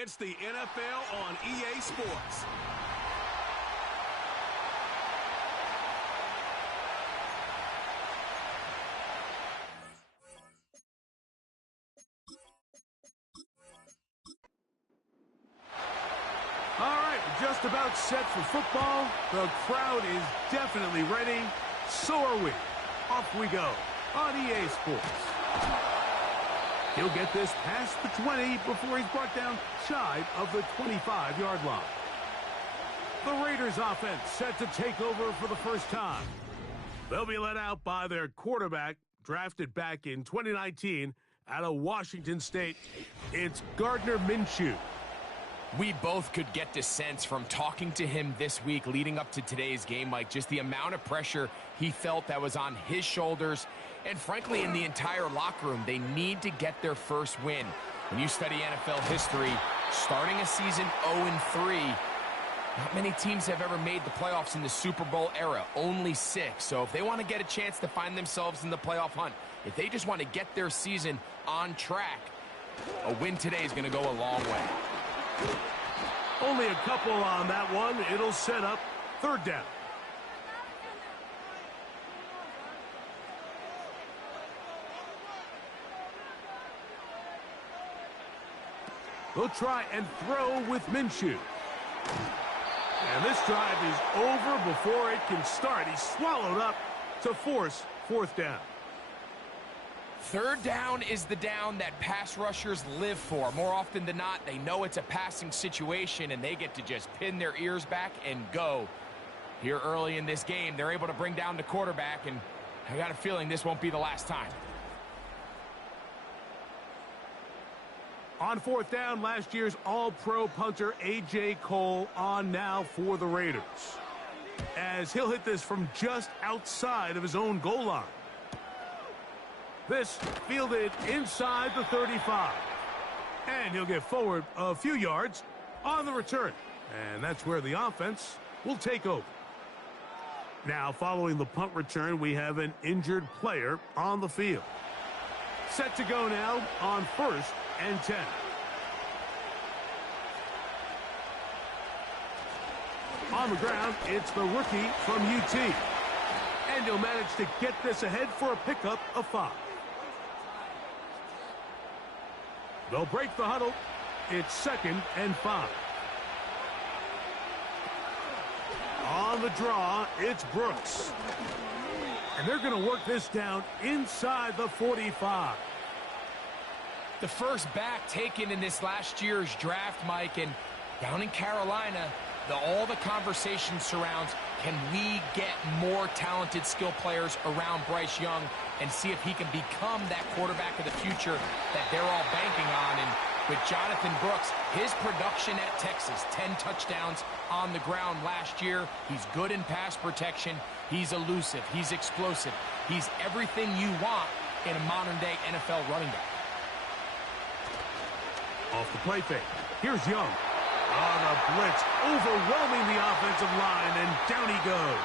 It's the NFL on EA Sports. All right, we're just about set for football. The crowd is definitely ready. So are we. Off we go on EA Sports. He'll get this past the 20 before he's brought down shy of the 25-yard line. The Raiders offense set to take over for the first time. They'll be led out by their quarterback, drafted back in 2019 out of Washington State. It's Gardner Minshew. We both could get the sense from talking to him this week leading up to today's game, Mike, just the amount of pressure he felt that was on his shoulders. And frankly, in the entire locker room, they need to get their first win. When you study NFL history, starting a season 0-3, not many teams have ever made the playoffs in the Super Bowl era, only 6. So if they want to get a chance to find themselves in the playoff hunt, if they just want to get their season on track, a win today is going to go a long way. Only a couple on that one. It'll set up third down. They'll try and throw with Minshew. And this drive is over before it can start. He's swallowed up to force fourth down. Third down is the down that pass rushers live for. More often than not, they know it's a passing situation, and they get to just pin their ears back and go. Here early in this game, they're able to bring down the quarterback, and I got a feeling this won't be the last time. On fourth down, last year's all-pro punter A.J. Cole on now for the Raiders, as he'll hit this from just outside of his own goal line. This fielded inside the 35. And he'll get forward a few yards on the return. And that's where the offense will take over. Now, following the punt return, we have an injured player on the field. Set to go now on 1st and 10. On the ground, it's the rookie from UT. And he'll manage to get this ahead for a pickup of 5. They'll break the huddle. It's 2nd and 5. On the draw, it's Brooks. And they're going to work this down inside the 45. The first back taken in this last year's draft, Mike, and down in Carolina, all the conversation surrounds, can we get more talented skill players around Bryce Young and see if he can become that quarterback of the future that they're all banking on? And with Jonathan Brooks, his production at Texas, 10 touchdowns on the ground last year. He's good in pass protection. He's elusive. He's explosive. He's everything you want in a modern-day NFL running back. Off the play fake. Here's Young. On a blitz, overwhelming the offensive line, and down he goes.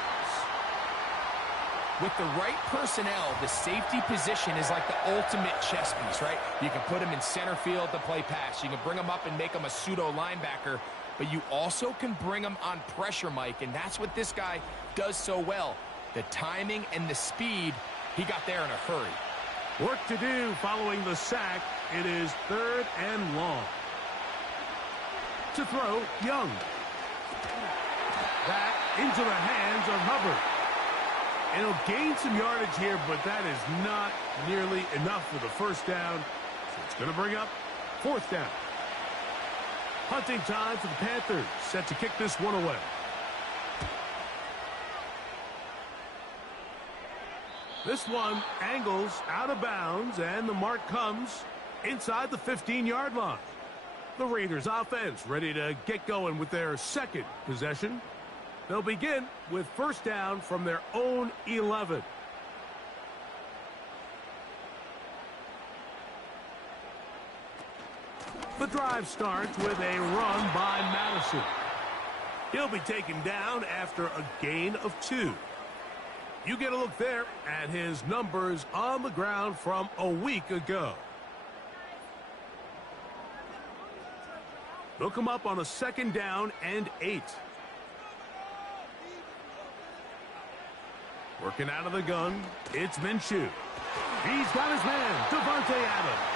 With the right personnel, the safety position is like the ultimate chess piece, right? You can put him in center field to play pass. You can bring him up and make him a pseudo linebacker, but you also can bring him on pressure, Mike, and that's what this guy does so well. The timing and the speed, he got there in a hurry. Work to do following the sack. It is 3rd and long. To throw, Young. That into the hands of Hubbard. And he'll gain some yardage here, but that is not nearly enough for the first down. So it's going to bring up 4th down. Punting time for the Panthers, set to kick this one away. This one angles out of bounds, and the mark comes inside the 15-yard line. The Raiders offense ready to get going with their second possession. They'll begin with first down from their own 11. The drive starts with a run by Madison. He'll be taken down after a gain of 2. You get a look there at his numbers on the ground from a week ago. They'll come up on a 2nd down and 8. Working out of the gun, it's Minshew. He's got his man, Devontae Adams.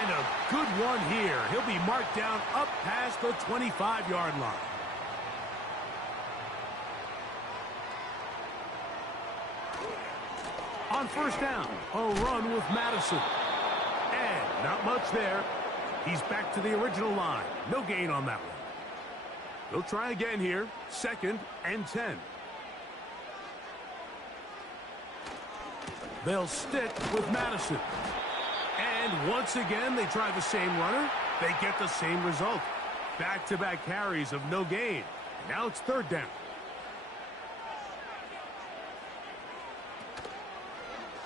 And a good one here. He'll be marked down up past the 25-yard line. On 1st down, a run with Madison. And not much there. He's back to the original line. No gain on that one. They'll try again here. 2nd and 10. They'll stick with Madison. And once again, they try the same runner. They get the same result. Back-to-back carries of no gain. Now it's 3rd down.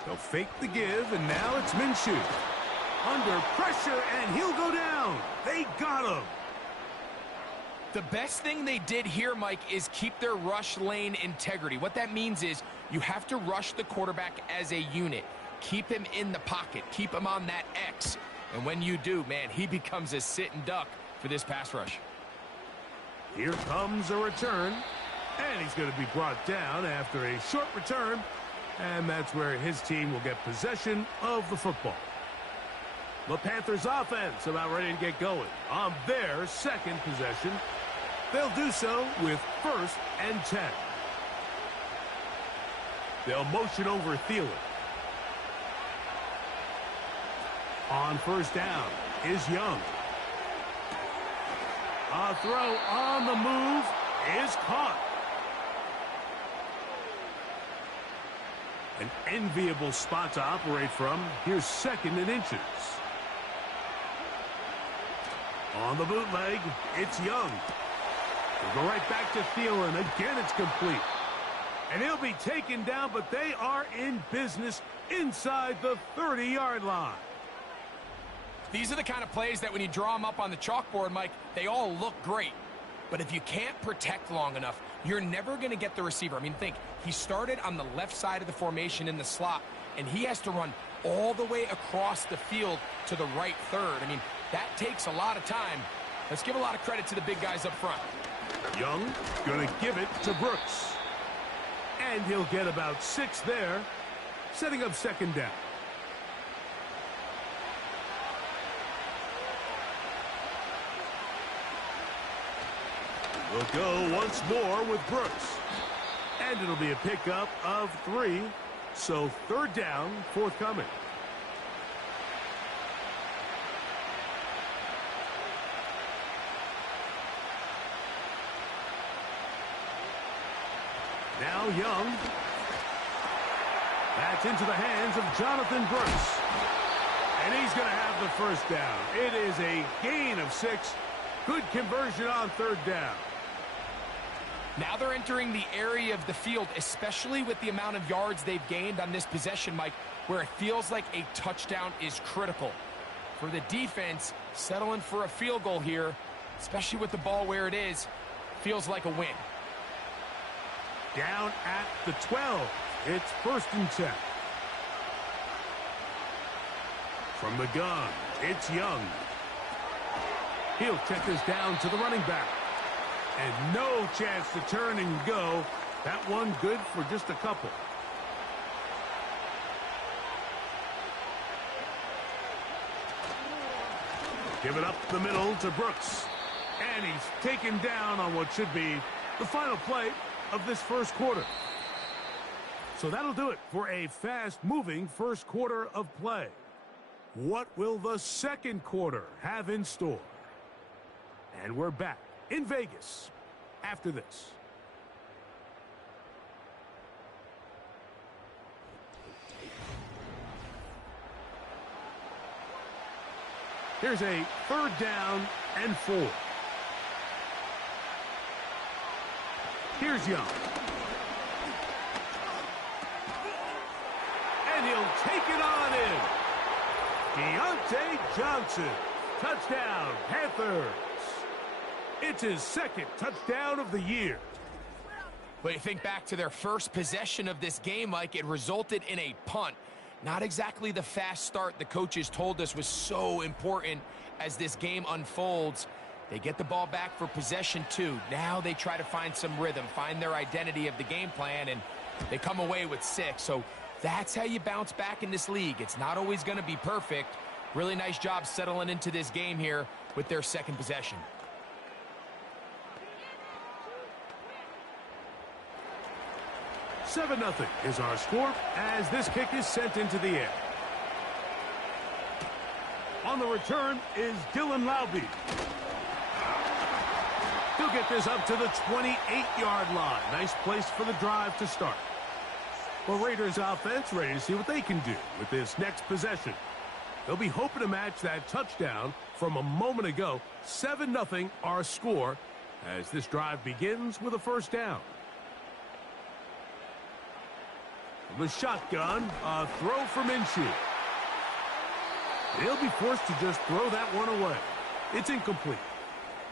They'll fake the give, and now it's Minshew. Under pressure, and he'll go down. They got him. The best thing they did here, Mike, is keep their rush lane integrity. What that means is you have to rush the quarterback as a unit. Keep him in the pocket. Keep him on that X. And when you do, man, he becomes a sit-and duck for this pass rush. Here comes a return. And he's going to be brought down after a short return. And that's where his team will get possession of the football. The Panthers offense about ready to get going on their 2nd possession. They'll do so with 1st and 10. They'll motion over Thielen. On 1st down is Young. A throw on the move is caught. An enviable spot to operate from. Here's 2nd and inches. On the bootleg, it's Young. They'll go right back to Thielen. Again, it's complete. And he'll be taken down, but they are in business inside the 30-yard line. These are the kind of plays that when you draw them up on the chalkboard, Mike, they all look great. But if you can't protect long enough, you're never going to get the receiver. I mean, think, he started on the left side of the formation in the slot, and he has to run all the way across the field to the right third. I mean, that takes a lot of time. Let's give a lot of credit to the big guys up front. Young going to give it to Brooks. And he'll get about 6 there, setting up 2nd down. We'll go once more with Brooks. And it'll be a pickup of 3. So 3rd down, forthcoming. Now Young. That's into the hands of Jonathan Brooks. And he's going to have the 1st down. It is a gain of 6. Good conversion on 3rd down. Now they're entering the area of the field, especially with the amount of yards they've gained on this possession, Mike, where it feels like a touchdown is critical. For the defense, settling for a field goal here, especially with the ball where it is, feels like a win. Down at the 12. It's 1st and 10. From the gun, it's Young. He'll check this down to the running back. And no chance to turn and go. That one good for just a couple. Give it up the middle to Brooks. And he's taken down on what should be the final play of this 1st quarter. So that'll do it for a fast-moving 1st quarter of play. What will the 2nd quarter have in store? And we're back in Vegas after this. Here's a 3rd down and 4. Here's Young. And he'll take it on in. Deontay Johnson. Touchdown, Panthers. It's his 2nd touchdown of the year. But you think back to their first possession of this game, Mike, it resulted in a punt. Not exactly the fast start the coaches told us was so important as this game unfolds. They get the ball back for possession 2. Now they try to find some rhythm, find their identity of the game plan, and they come away with 6. So that's how you bounce back in this league. It's not always going to be perfect. Really nice job settling into this game here with their second possession. Seven 0 is our score as this kick is sent into the air. On the return is Lvwcsind46. He'll get this up to the 28-yard line. Nice place for the drive to start. Well, Raiders offense ready to see what they can do with this next possession. They'll be hoping to match that touchdown from a moment ago. 7 0 our score as this drive begins with a first down. The shotgun, a throw for Minshew. He'll be forced to just throw that one away. It's incomplete.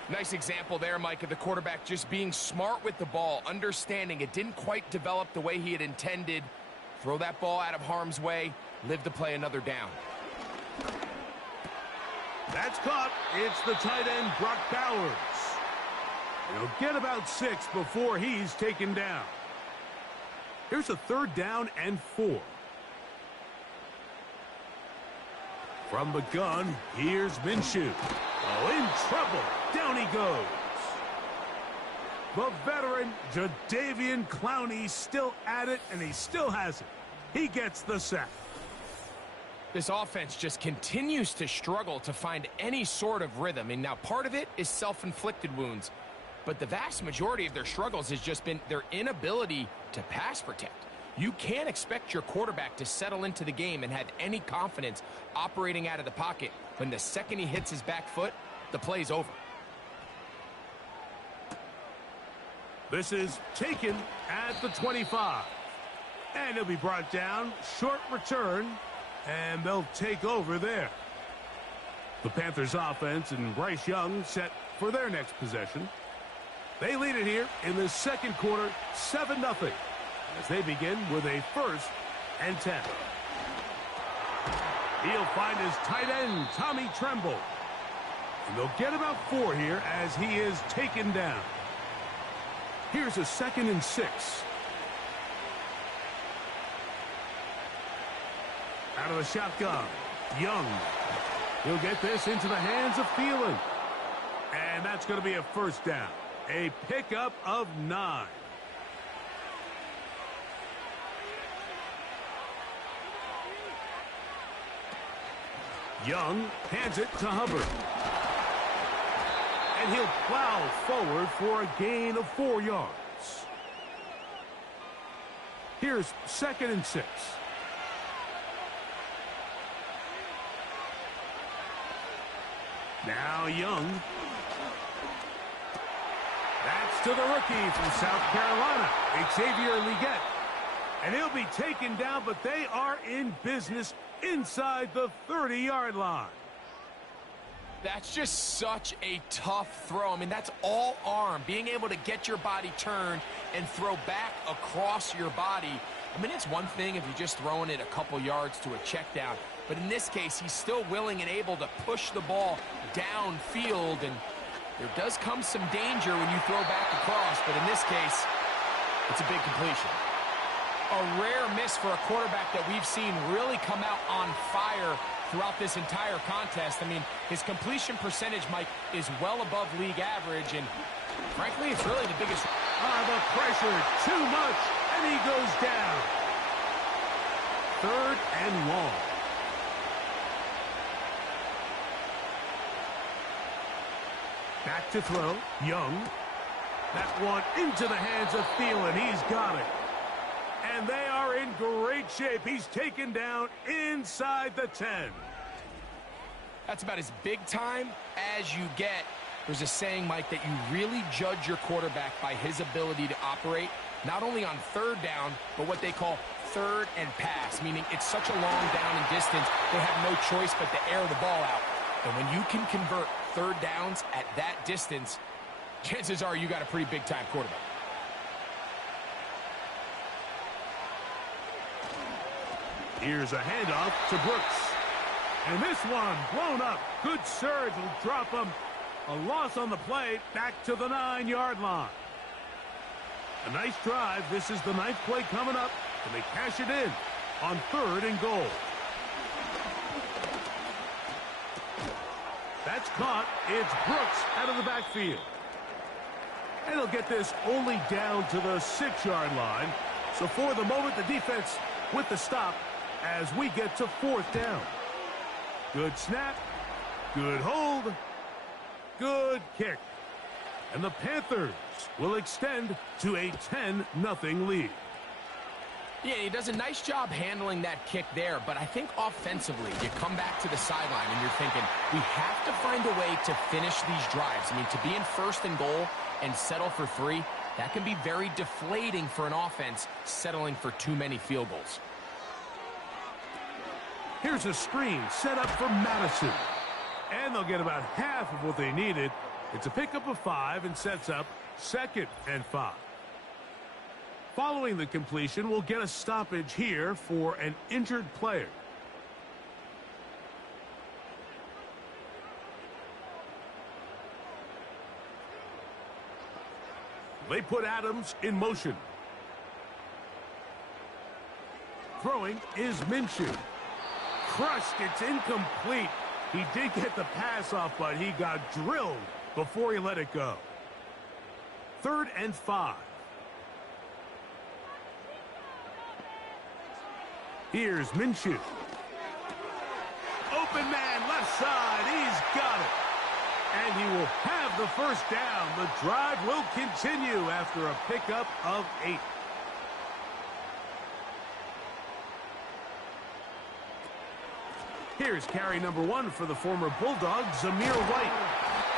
Nice example there, Mike, of the quarterback just being smart with the ball, understanding it didn't quite develop the way he had intended. Throw that ball out of harm's way, live to play another down. That's caught. It's the tight end, Brock Bowers. He'll get about 6 before he's taken down. Here's a 3rd down and 4. From the gun, here's Minshew. Oh, in trouble. Down he goes. The veteran, Jadeveon Clowney, still at it, and he still has it. He gets the sack. This offense just continues to struggle to find any sort of rhythm. And now part of it is self-inflicted wounds. But the vast majority of their struggles has just been their inability to pass protect. You can't expect your quarterback to settle into the game and have any confidence operating out of the pocket when the second he hits his back foot, the play's over. This is taken at the 25. And he'll be brought down. Short return. And they'll take over there. The Panthers offense and Bryce Young set for their next possession. They lead it here in the second quarter, 7 0, as they begin with a 1st and 10. He'll find his tight end, Tommy Tremble. And they'll get about 4 here as he is taken down. Here's a 2nd and 6. Out of the shotgun, Young. He'll get this into the hands of Thielen. And that's going to be a 1st down. A pickup of 9. Young hands it to Hubbard. And he'll plow forward for a gain of 4 yards. Here's 2nd and 6. Now Young. That's to the rookie from South Carolina, Xavier Legette. And he'll be taken down, but they are in business inside the 30-yard line. That's just such a tough throw. I mean, that's all arm. Being able to get your body turned and throw back across your body. I mean, it's one thing if you're just throwing it a couple yards to a check down. But in this case, he's still willing and able to push the ball downfield. And there does come some danger when you throw back across. But in this case, it's a big completion. A rare miss for a quarterback that we've seen really come out on fire throughout this entire contest. I mean, his completion percentage, Mike, is well above league average, and frankly, it's really the biggest. The pressure, too much, and he goes down. 3rd and long. Back to throw, Young. That one into the hands of Thielen. He's got it. And they are in great shape. He's taken down inside the 10. That's about as big time as you get. There's a saying, Mike, that you really judge your quarterback by his ability to operate, not only on 3rd down, but what they call 3rd and pass, meaning it's such a long down and distance, they have no choice but to air the ball out. And when you can convert 3rd downs at that distance, chances are you got a pretty big-time quarterback. Here's a handoff to Brooks. And this one blown up. Good surge will drop him. A loss on the play, back to the 9-yard line. A nice drive. This is the 9th play coming up, and they cash it in on 3rd and goal. That's caught. It's Brooks out of the backfield. And he'll get this only down to the 6-yard line. So for the moment, the defense with the stop as we get to 4th down. Good snap. Good hold. Good kick. And the Panthers will extend to a 10-0 lead. Yeah, he does a nice job handling that kick there, but I think offensively, you come back to the sideline and you're thinking, we have to find a way to finish these drives. I mean, to be in 1st and goal and settle for 3, that can be very deflating for an offense settling for too many field goals. Here's a screen set up for Madison. And they'll get about half of what they needed. It's a pickup of 5 and sets up 2nd and 5. Following the completion, we'll get a stoppage here for an injured player. They put Adams in motion. Throwing is Minshew. Crushed. It's incomplete. He did get the pass off, but he got drilled before he let it go. 3rd and 5. Here's Minshew. Open man, left side. He's got it. And he will have the 1st down. The drive will continue after a pickup of 8. Here's carry number 1 for the former Bulldog, Zamir White.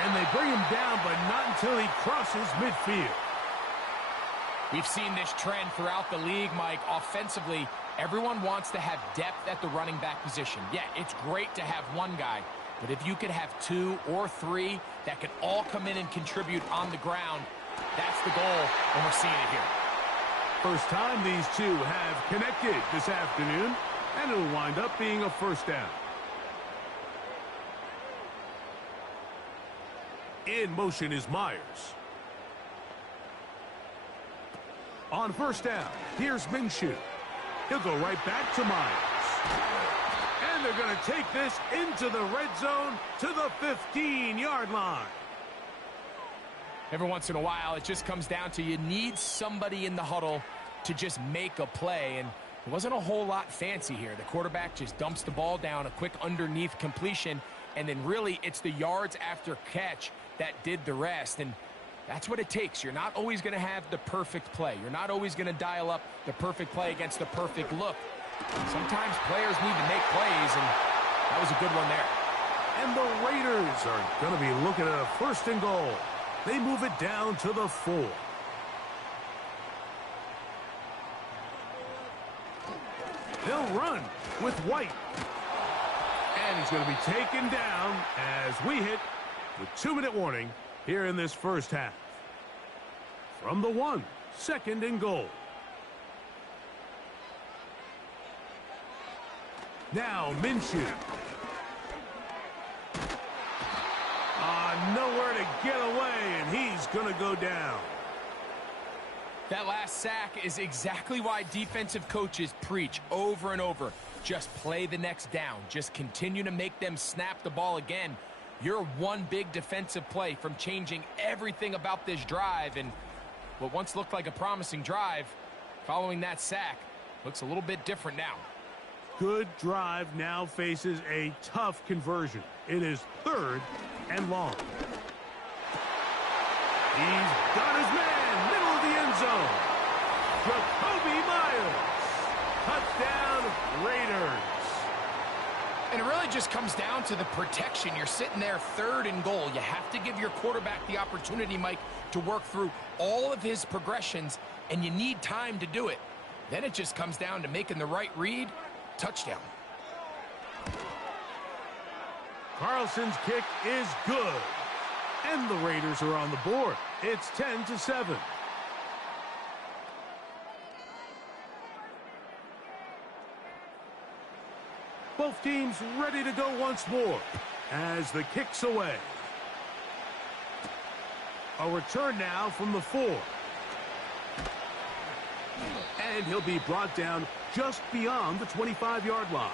And they bring him down, but not until he crosses midfield. We've seen this trend throughout the league, Mike. Offensively, everyone wants to have depth at the running back position. Yeah, it's great to have one guy, but if you could have 2 or 3 that could all come in and contribute on the ground, that's the goal, and we're seeing it here. First time these two have connected this afternoon, and it'll wind up being a 1st down. In motion is Myers. On 1st down, here's Minshew. He'll go right back to Myers. And they're going to take this into the red zone to the 15-yard line. Every once in a while, it just comes down to you need somebody in the huddle to just make a play, and it wasn't a whole lot fancy here. The quarterback just dumps the ball down, a quick underneath completion, and then really it's the yards after catch that did the rest, and that's what it takes. You're not always going to have the perfect play. You're not always going to dial up the perfect play against the perfect look. Sometimes players need to make plays, and that was a good one there. And the Raiders are going to be looking at a 1st and goal. They move it down to the 4. They'll run with White. And he's going to be taken down as we hit the 2-minute warning here in this 1st half. From the 1, 2nd and goal. Now Minshew. Nowhere to get away, and he's going to go down. That last sack is exactly why defensive coaches preach over and over. Just play the next down. Just continue to make them snap the ball again. You're one big defensive play from changing everything about this drive, and what once looked like a promising drive, following that sack, looks a little bit different now. Good drive now faces a tough conversion. It is 3rd and long. He's got his man, middle of the end zone. Jacoby Myers. Touchdown, Raiders. And it really just comes down to the protection. You're sitting there 3rd and goal. You have to give your quarterback the opportunity, Mike, to work through all of his progressions, and you need time to do it. Then it just comes down to making the right read. Touchdown. Carlson's kick is good. And the Raiders are on the board. It's 10-7. Both teams ready to go once more as the kick's away. A return now from the 4. And he'll be brought down just beyond the 25-yard line.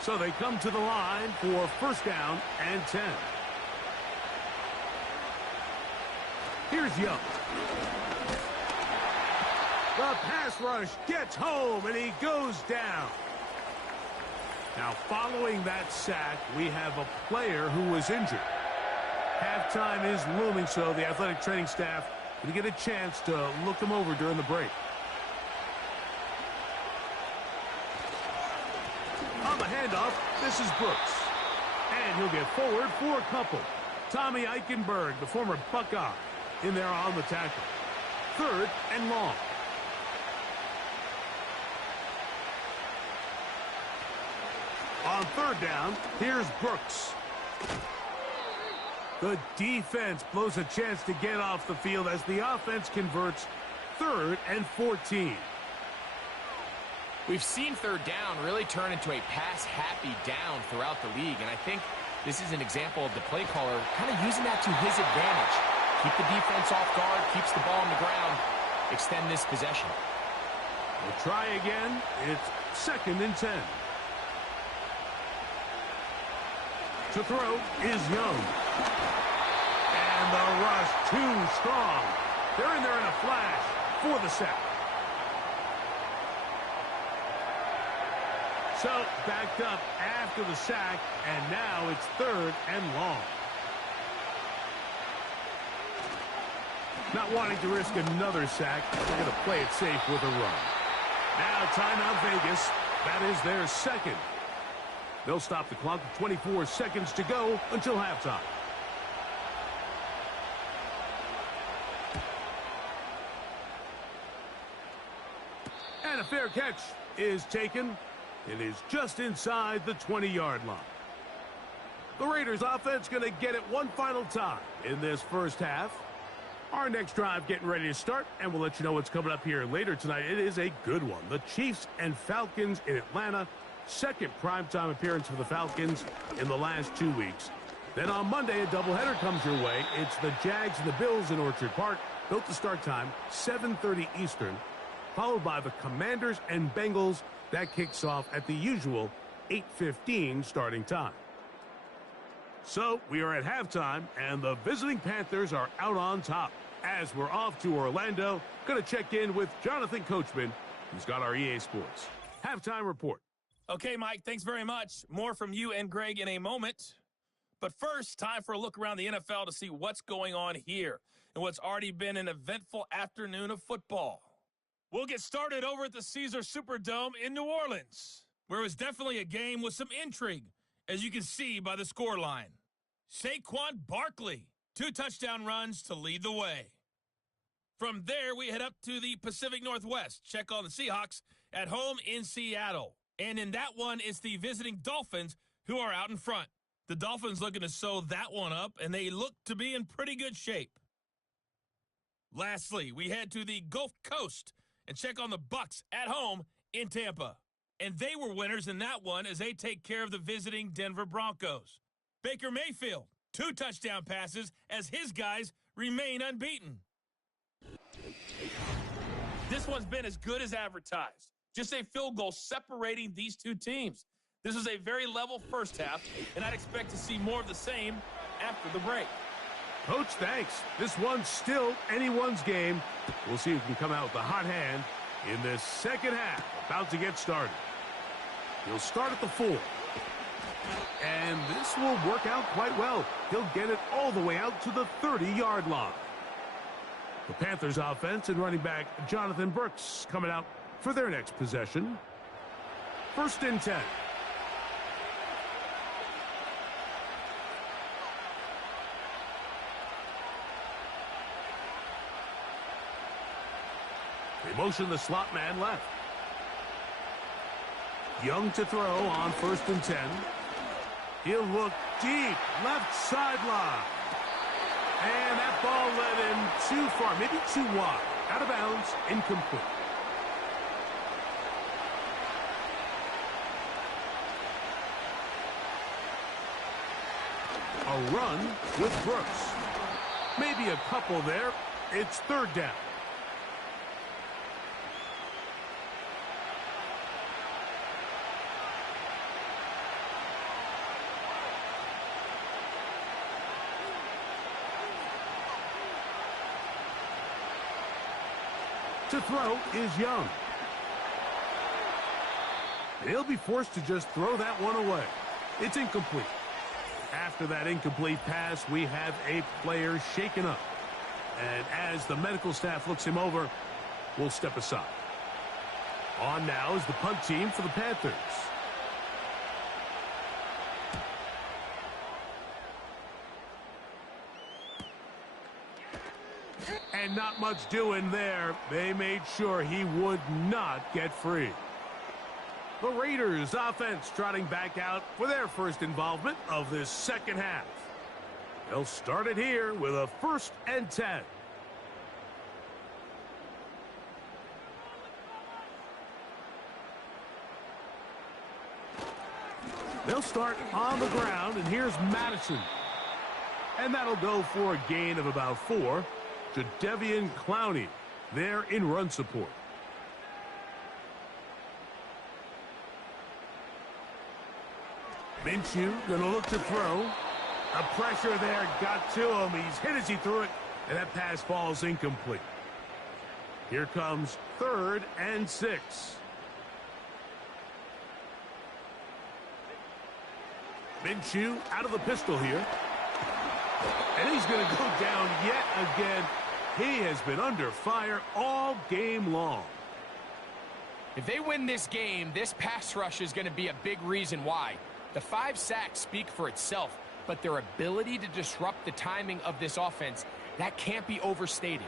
So they come to the line for first down and 10. Here's Young. The pass rush gets home, and he goes down. Now, following that sack, we have a player who was injured. Halftime is looming, so the athletic training staff will get a chance to look him over during the break. On the handoff, this is Brooks. And he'll get forward for a couple. Tommy Eichenberg, the former Buckeye, in there on the tackle. 3rd and long. On 3rd down, here's Brooks. The defense blows a chance to get off the field as the offense converts 3rd and 14. We've seen 3rd down really turn into a pass-happy down throughout the league, and I think this is an example of the play caller kind of using that to his advantage. Keep the defense off guard, keeps the ball on the ground, extend this possession. We'll try again. It's 2nd and 10. To throw is Young. And the rush too strong. They're in there in a flash for the sack. So backed up after the sack, and now it's 3rd and long. Not wanting to risk another sack, they're going to play it safe with a run. Now timeout Vegas. That is their 2nd. They'll stop the clock with 24 seconds to go until halftime. And a fair catch is taken. It is just inside the 20-yard line. The Raiders offense going to get it one final time in this first half. Our next drive getting ready to start, and we'll let you know what's coming up here later tonight. It is a good one. The Chiefs and Falcons in Atlanta. 2nd primetime appearance for the Falcons in the last 2 weeks. Then on Monday, a doubleheader comes your way. It's the Jags and the Bills in Orchard Park. Note the start time, 7:30 Eastern, followed by the Commanders and Bengals. That kicks off at the usual 8:15 starting time. So we are at halftime, and the visiting Panthers are out on top. As we're off to Orlando, going to check in with Jonathan Coachman, who's got our EA Sports halftime report. Okay, Mike, thanks very much. More from you and Greg in a moment. But first, time for a look around the NFL to see what's going on here and what's already been an eventful afternoon of football. We'll get started over at the Caesar Superdome in New Orleans, where it was definitely a game with some intrigue, as you can see by the scoreline. Saquon Barkley, 2 touchdown runs to lead the way. From there, we head up to the Pacific Northwest. Check on the Seahawks at home in Seattle. And in that one, it's the visiting Dolphins who are out in front. The Dolphins looking to sew that one up, and they look to be in pretty good shape. Lastly, we head to the Gulf Coast and check on the Bucs at home in Tampa. And they were winners in that one as they take care of the visiting Denver Broncos. Baker Mayfield, 2 touchdown passes as his guys remain unbeaten. This one's been as good as advertised. Just a field goal separating these two teams. This is a very level first half, and I'd expect to see more of the same after the break. Coach, thanks. This one's still anyone's game. We'll see who can come out with the hot hand in this second half. About to get started. He'll start at the 4. And this will work out quite well. He'll get it all the way out to the 30-yard line. The Panthers offense and running back Jonathan Brooks coming out for their next possession. 1st and 10. They motion the slot man left. Young to throw on 1st and 10. He'll look deep, left sideline. And that ball led him too far, maybe too wide. Out of bounds, incomplete. A run with Brooks. Maybe a couple there. It's third down. To throw is Young. He'll be forced to just throw that one away. It's incomplete. After that incomplete pass, we have a player shaken up. And as the medical staff looks him over, we'll step aside. On now is the punt team for the Panthers. And not much doing there. They made sure he would not get free. The Raiders offense trotting back out for their first involvement of this second half. They'll start it here with a 1st and 10. They'll start on the ground, and here's Madison. And that'll go for a gain of about 4 to Devian Clowney there in run support. Minshew gonna look to throw. The pressure there got to him. He's hit as he threw it, and that pass falls incomplete. Here comes 3rd and 6. Minshew out of the pistol here. And he's going to go down yet again. He has been under fire all game long. If they win this game, this pass rush is going to be a big reason why. The 5 sacks speak for itself, but their ability to disrupt the timing of this offense, that can't be overstated.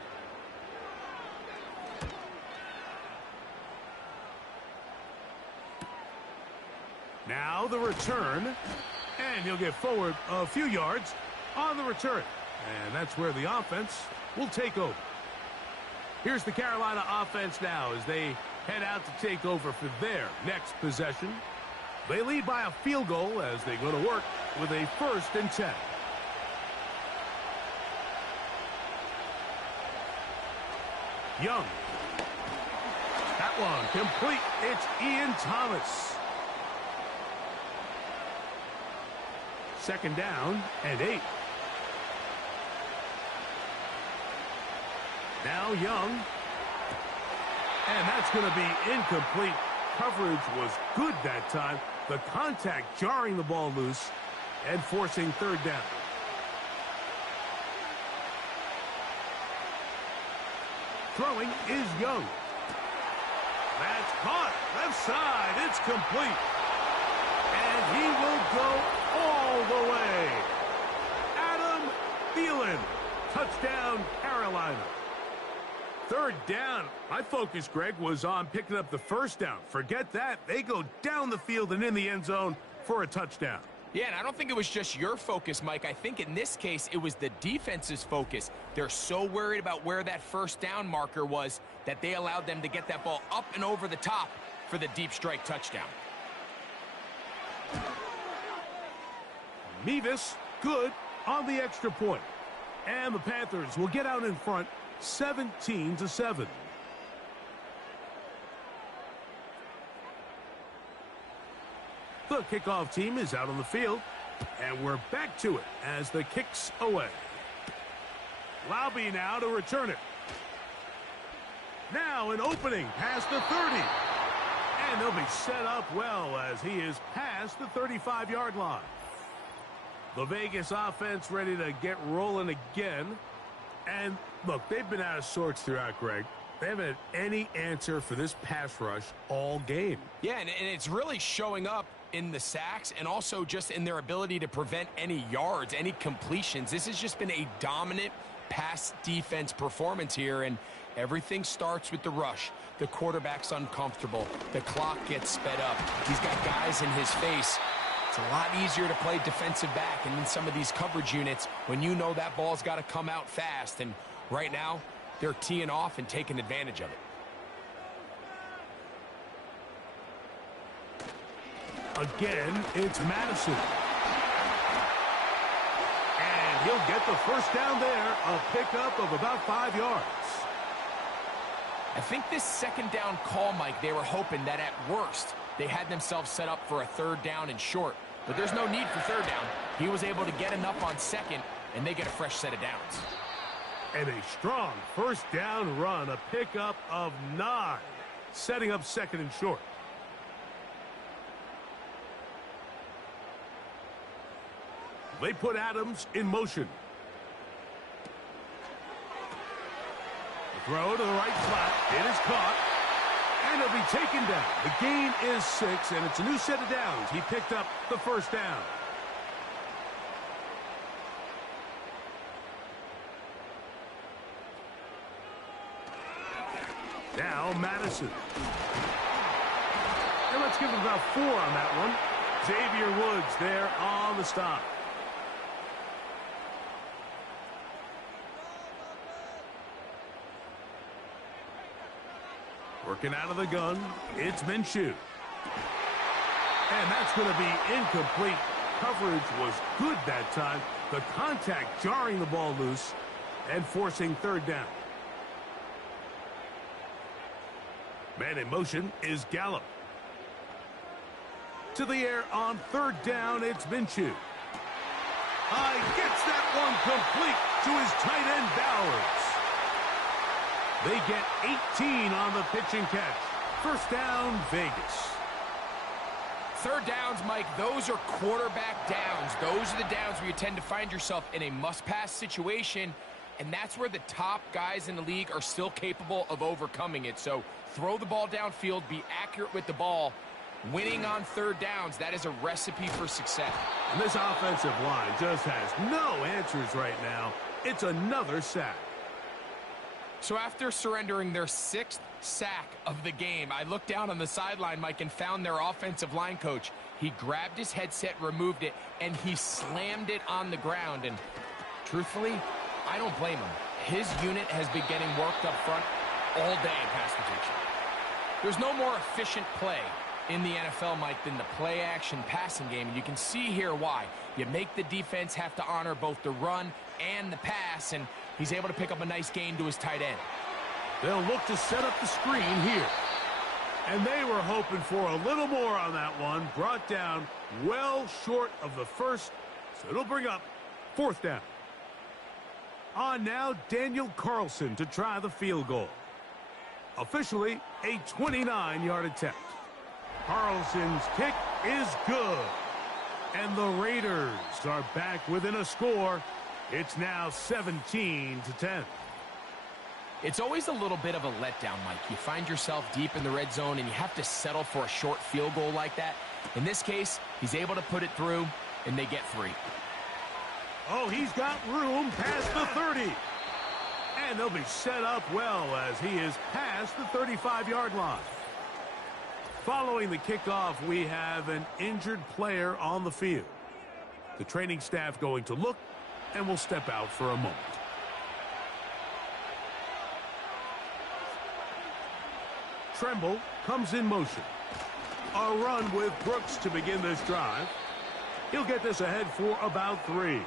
Now the return, and he'll get forward a few yards on the return. And that's where the offense will take over. Here's the Carolina offense now as they head out to take over for their next possession. They lead by a field goal as they go to work with a 1st and 10. Young. That one complete. It's Ian Thomas. 2nd down and 8. Now Young. And that's going to be incomplete. Coverage was good that time. The contact jarring the ball loose and forcing 3rd down. Throwing is Young. That's caught. Left side. It's complete. And he will go all the way. Adam Thielen. Touchdown, Carolina. 3rd down. My focus, Greg, was on picking up the 1st down. Forget that. They go down the field and in the end zone for a touchdown. Yeah, and I don't think it was just your focus, Mike. I think in this case, it was the defense's focus. They're so worried about where that 1st down marker was that they allowed them to get that ball up and over the top for the deep strike touchdown. Mevis, good on the extra point. And the Panthers will get out in front 17-7. The kickoff team is out on the field, and we're back to it as the kick's away. Lvwcsind now to return it. Now an opening past the 30. And they'll be set up well as he is past the 35-yard line. The Vegas offense ready to get rolling again. And look, they've been out of sorts throughout, Greg. They haven't had any answer for this pass rush all game. Yeah, and it's really showing up in the sacks and also just in their ability to prevent any yards, any completions. This has just been a dominant pass defense performance here, and everything starts with the rush. The quarterback's uncomfortable. The clock gets sped up. He's got guys in his face. It's a lot easier to play defensive back and in some of these coverage units when you know that ball's got to come out fast. And right now, they're teeing off and taking advantage of it. Again, it's Madison. He'll get the first down there, a pickup of about 5 yards. I think this second down call, Mike, they were hoping that at worst they had themselves set up for a third down and short. But there's no need for third down. He was able to get enough on second, and they get a fresh set of downs. And a strong first down run, a pickup of 9, setting up second and short. They put Adams in motion. The throw to the right flat. It is caught. And it'll be taken down. The gain is 6, and it's a new set of downs. He picked up the first down. Now Madison. And let's give him about 4 on that one. Xavier Woods there on the stop. Working out of the gun, it's Minshew. And that's going to be incomplete. Coverage was good that time. The contact jarring the ball loose and forcing third down. Man in motion is Gallup. To the air on third down, it's Minshew. Gets that one complete to his tight end Bowers. They get 18 on the pitch and catch. First down, Vegas. Third downs, Mike, those are quarterback downs. Those are the downs where you tend to find yourself in a must-pass situation, and that's where the top guys in the league are still capable of overcoming it. So throw the ball downfield, be accurate with the ball. Winning on third downs, that is a recipe for success. And this offensive line just has no answers right now. It's another sack. So after surrendering their 6th sack of the game, I looked down on the sideline, Mike, and found their offensive line coach. He grabbed his headset, removed it, and he slammed it on the ground. And truthfully, I don't blame him. His unit has been getting worked up front all day in pass protection. There's no more efficient play in the NFL, Mike, than the play-action passing game. And you can see here why. You make the defense have to honor both the run and the pass, and he's able to pick up a nice gain to his tight end. They'll look to set up the screen here. And they were hoping for a little more on that one. Brought down well short of the first, so it'll bring up fourth down. On now, Daniel Carlson to try the field goal. Officially, a 29-yard attempt. Carlson's kick is good. And the Raiders are back within a score. It's now 17-10. It's always a little bit of a letdown, Mike. You find yourself deep in the red zone, and you have to settle for a short field goal like that. In this case, he's able to put it through, and they get 3. Oh, he's got room past the 30. And they'll be set up well as he is past the 35-yard line. Following the kickoff, we have an injured player on the field. The training staff going to look, and will step out for a moment. Tremble comes in motion. A run with Brooks to begin this drive. He'll get this ahead for about 3.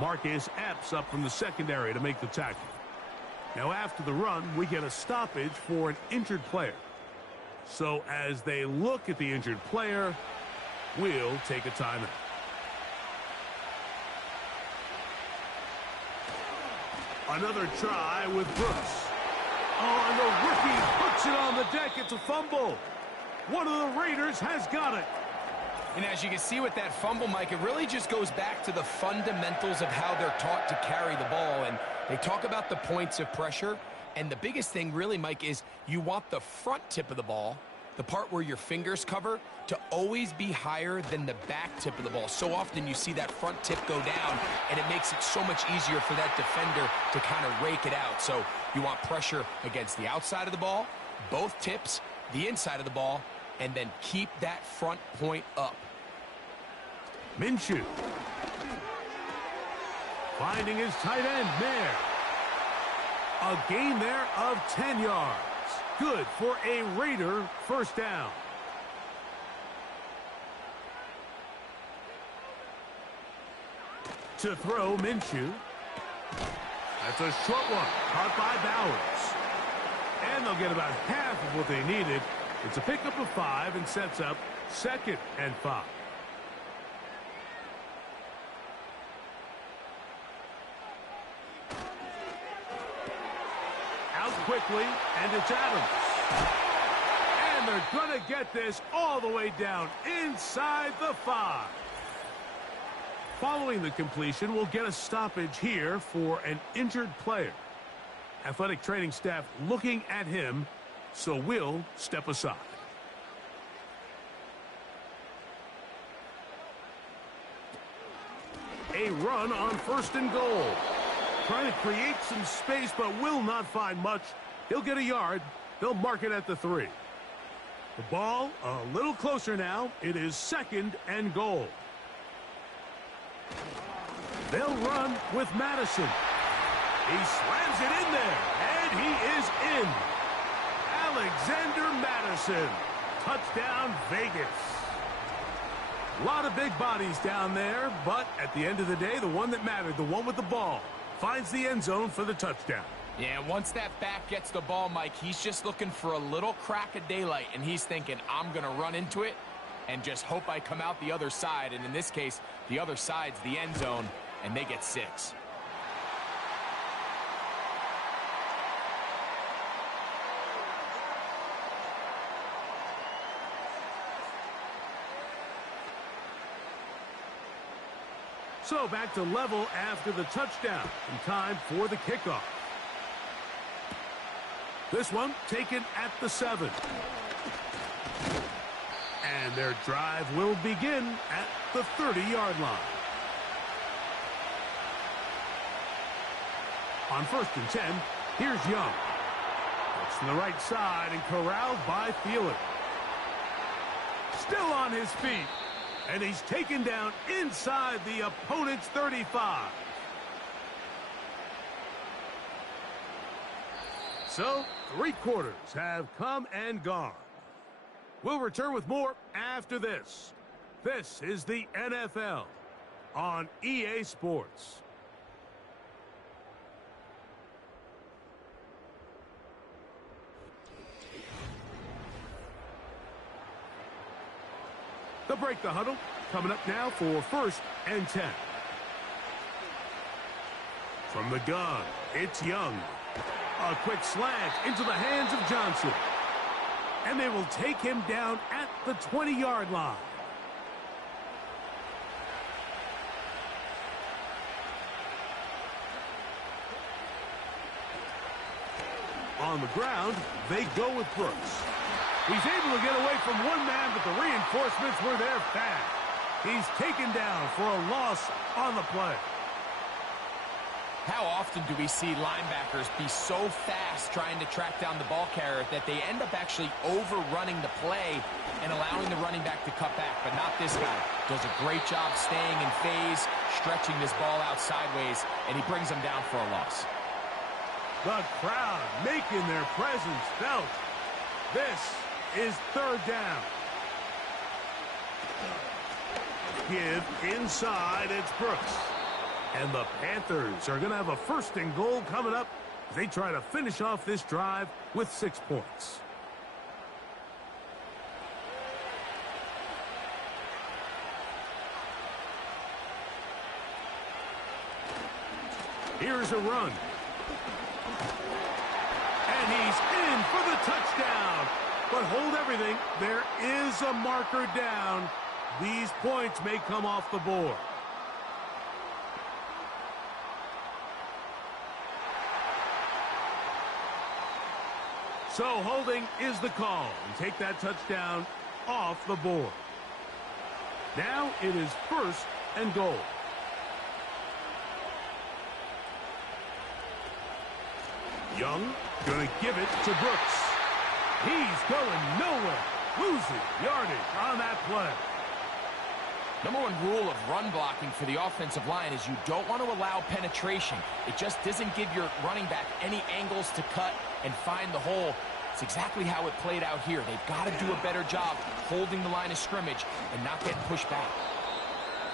Marcus Epps up from the secondary to make the tackle. Now after the run, we get a stoppage for an injured player. So as they look at the injured player, we'll take a timeout. Another try with Brooks. Oh, and the rookie puts it on the deck. It's a fumble. One of the Raiders has got it. And as you can see with that fumble, Mike, it really just goes back to the fundamentals of how they're taught to carry the ball. And they talk about the points of pressure. And the biggest thing really, Mike, is you want the front tip of the ball, the part where your fingers cover, to always be higher than the back tip of the ball. So often you see that front tip go down, and it makes it so much easier for that defender to kind of rake it out. So you want pressure against the outside of the ball, both tips, the inside of the ball, and then keep that front point up. Minshew. Finding his tight end there. A gain there of 10 yards. Good for a Raider first down. To throw, Minshew. That's a short one, caught by Bowers. And they'll get about half of what they needed. It's a pickup of 5 and sets up 2nd and 5. Out quickly, and it's Adams. And they're going to get this all the way down inside the 5. Following the completion, we'll get a stoppage here for an injured player. Athletic training staff looking at him, so we'll step aside. A run on 1st and goal. Trying to create some space, but will not find much. He'll get a yard. They'll mark it at the 3. The ball a little closer now. It is 2nd and goal. They'll run with Madison. He slams it in there, and he is in. Alexander Madison. Touchdown, Vegas. A lot of big bodies down there, but at the end of the day, the one that mattered, the one with the ball, finds the end zone for the touchdown. Yeah, once that back gets the ball, Mike, he's just looking for a little crack of daylight, and he's thinking, I'm going to run into it and just hope I come out the other side. And in this case, the other side's the end zone, and they get 6. So back to level after the touchdown, and time for the kickoff. This one taken at the 7. And their drive will begin at the 30-yard line. On 1st and 10, here's Young. Looks to the right side and corralled by Thielen. Still on his feet. And he's taken down inside the opponent's 35. So, 3 quarters have come and gone. We'll return with more after this. This is the NFL on EA Sports. They'll break the huddle. Coming up now for 1st and 10. From the gun, it's Young. A quick slant into the hands of Johnson. And they will take him down at the 20-yard line. On the ground, they go with Brooks. He's able to get away from one man, but the reinforcements were there fast. He's taken down for a loss on the play. How often do we see linebackers be so fast trying to track down the ball carrier that they end up actually overrunning the play and allowing the running back to cut back, but not this guy. Does a great job staying in phase, stretching this ball out sideways, and he brings them down for a loss. The crowd making their presence felt. This is 3rd down. Give inside, it's Brooks. And the Panthers are going to have a 1st and goal coming up as they try to finish off this drive with 6 points. Here's a run. And he's in for the touchdown. But hold everything. There is a marker down. These points may come off the board. So holding is the call. And take that touchdown off the board. Now it is 1st and goal. Young going to give it to Brooks. He's going nowhere. Losing yardage on that play. Number 1 rule of run blocking for the offensive line is you don't want to allow penetration. It just doesn't give your running back any angles to cut and find the hole. It's exactly how it played out here. They've got to do a better job holding the line of scrimmage and not getting pushed back.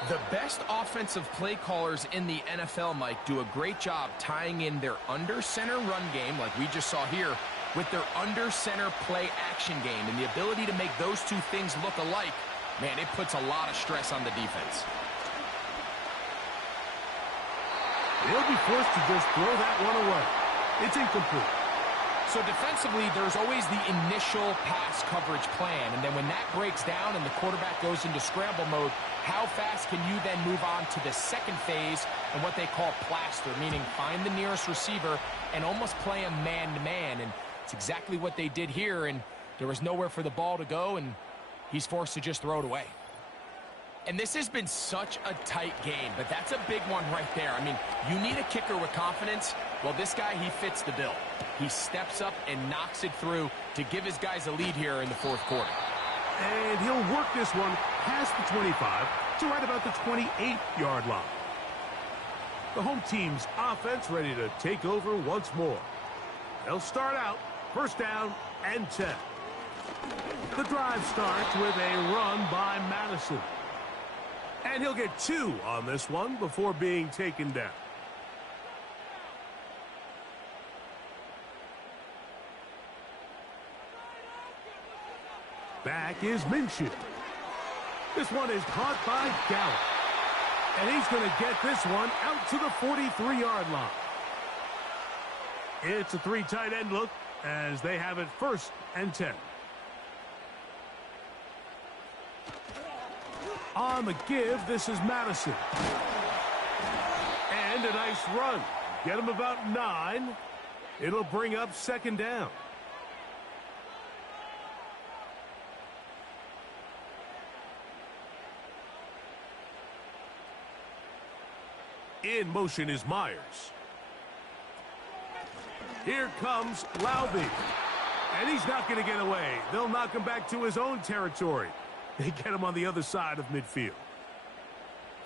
The best offensive play callers in the NFL, Mike, do a great job tying in their under-center run game, like we just saw here, with their under-center play action game. And the ability to make those two things look alike, man, it puts a lot of stress on the defense. They'll be forced to just throw that one away. It's incomplete. So defensively, there's always the initial pass coverage plan, and then when that breaks down and the quarterback goes into scramble mode, how fast can you then move on to the second phase and what they call plaster, meaning find the nearest receiver and almost play him man-to-man, and it's exactly what they did here, and there was nowhere for the ball to go, and he's forced to just throw it away. And this has been such a tight game, but that's a big one right there. I mean, you need a kicker with confidence. Well, this guy, he fits the bill. He steps up and knocks it through to give his guys a lead here in the fourth quarter. And he'll work this one past the 25 to right about the 28-yard line. The home team's offense ready to take over once more. They'll start out first down and 10. The drive starts with a run by Madison. And he'll get 2 on this one before being taken down. Back is Minshew. This one is caught by Gallup. And he's going to get this one out to the 43-yard line. It's a 3 tight end look as they have it first and 10. On the give, this is Madison. And a nice run. Get him about 9. It'll bring up second down. In motion is Myers. Here comes Lvwcsind. And he's not going to get away. They'll knock him back to his own territory. They get him on the other side of midfield.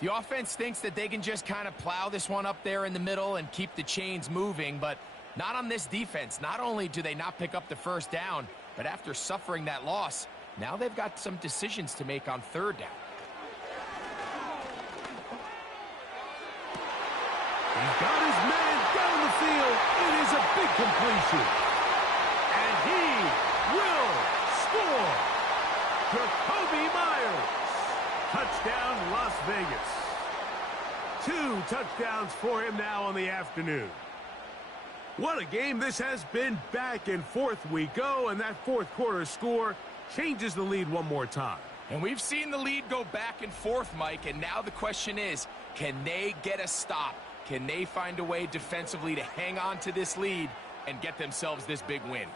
The offense thinks that they can just kind of plow this one up there in the middle and keep the chains moving, but not on this defense. Not only do they not pick up the first down, but after suffering that loss, now they've got some decisions to make on third down. He's got his man down the field. It is a big completion. And he will score. Jacoby Myers. Touchdown, Las Vegas. 2 touchdowns for him now on the afternoon. What a game this has been. Back and forth we go, and that fourth quarter score changes the lead one more time. And we've seen the lead go back and forth, Mike, and now the question is, can they get a stop? Can they find a way defensively to hang on to this lead and get themselves this big win?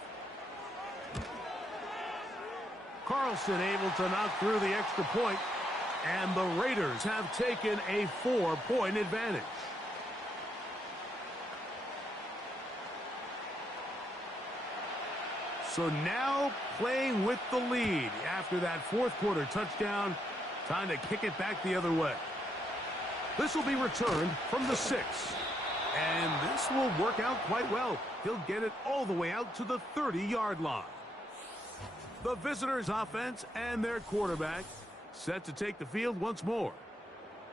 Carlson able to knock through the extra point, and the Raiders have taken a 4-point advantage. So now playing with the lead after that fourth quarter touchdown, time to kick it back the other way. This will be returned from the 6. And this will work out quite well. He'll get it all the way out to the 30-yard line. The visitors' offense and their quarterback set to take the field once more.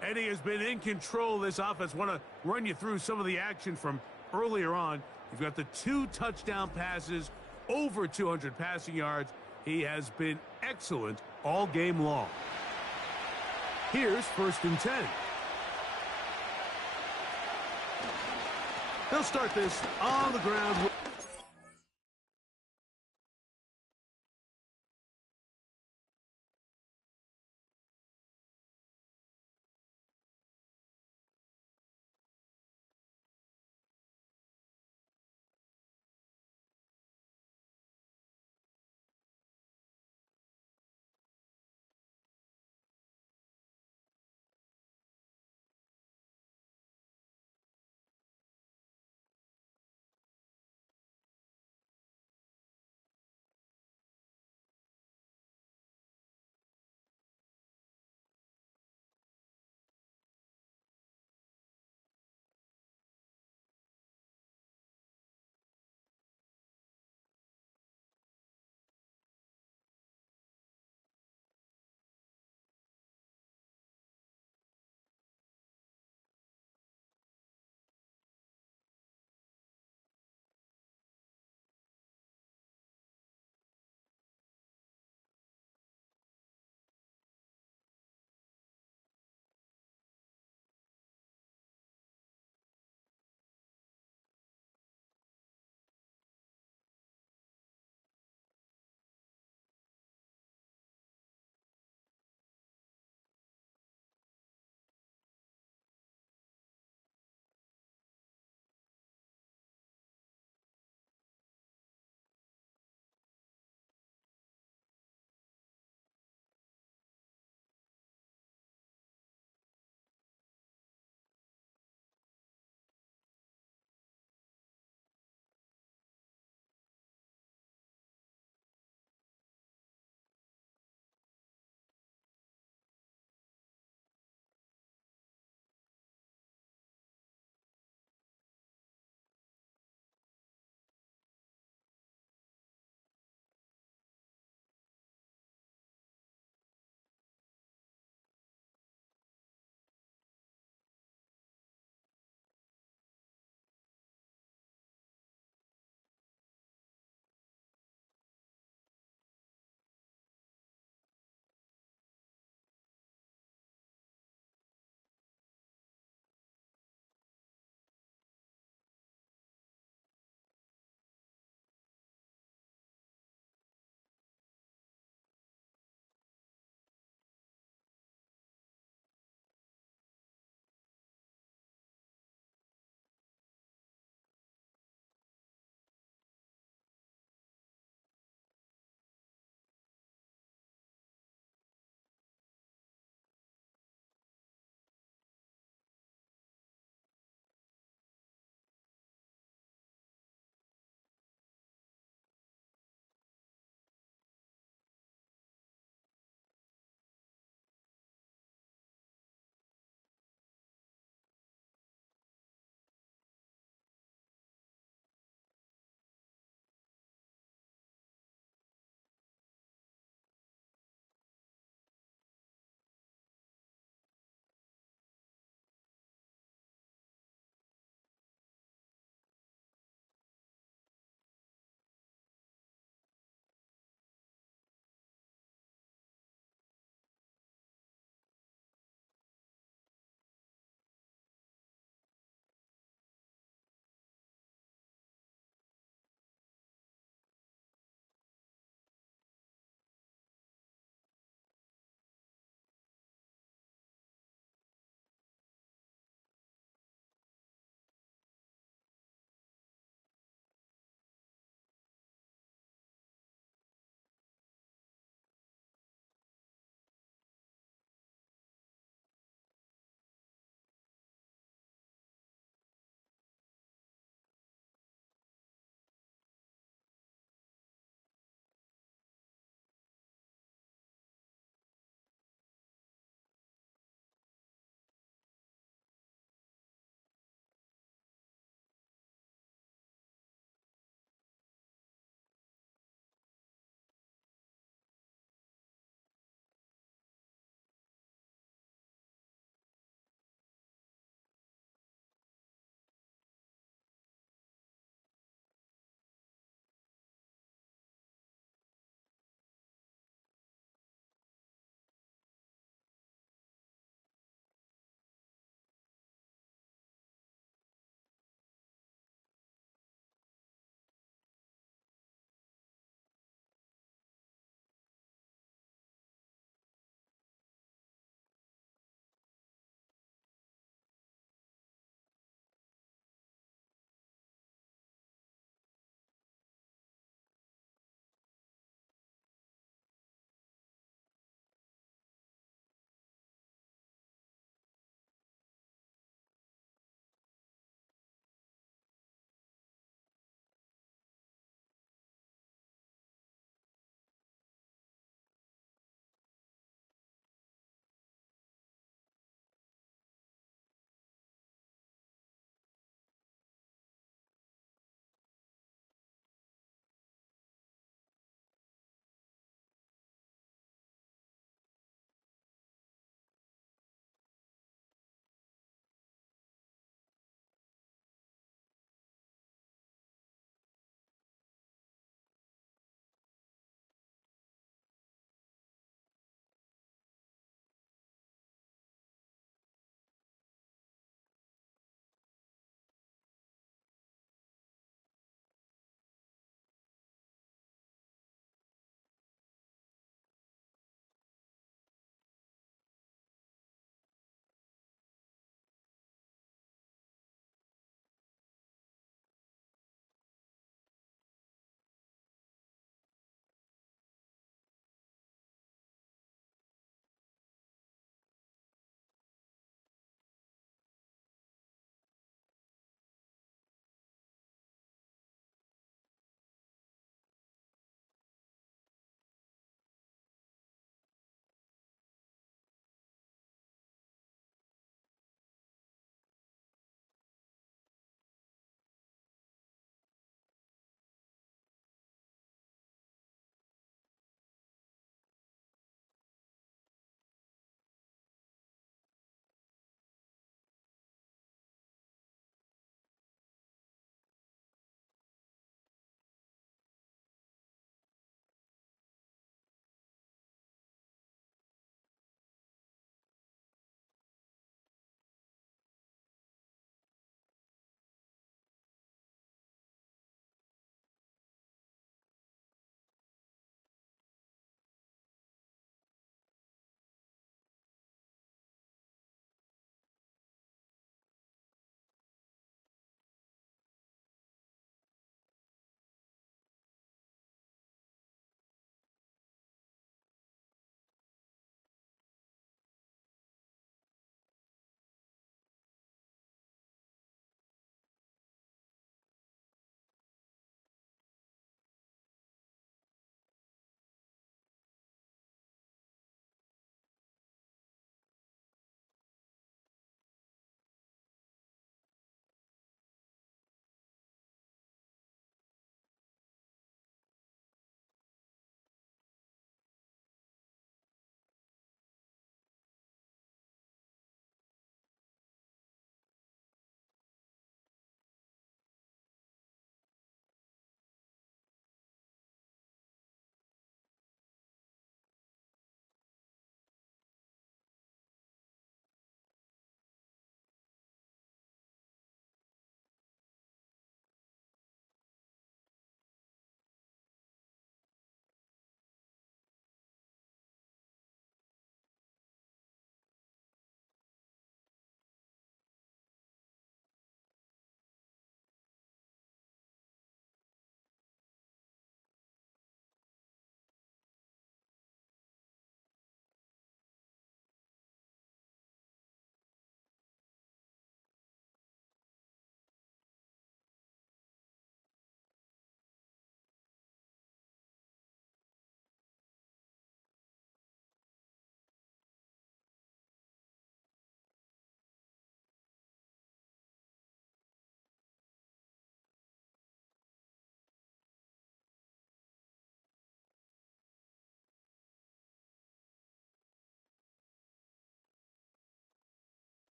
Eddie has been in control of this offense. Want to run you through some of the action from earlier on. You've got the 2 touchdown passes, over 200 passing yards. He has been excellent all game long. Here's first and 10. They'll start this on the ground.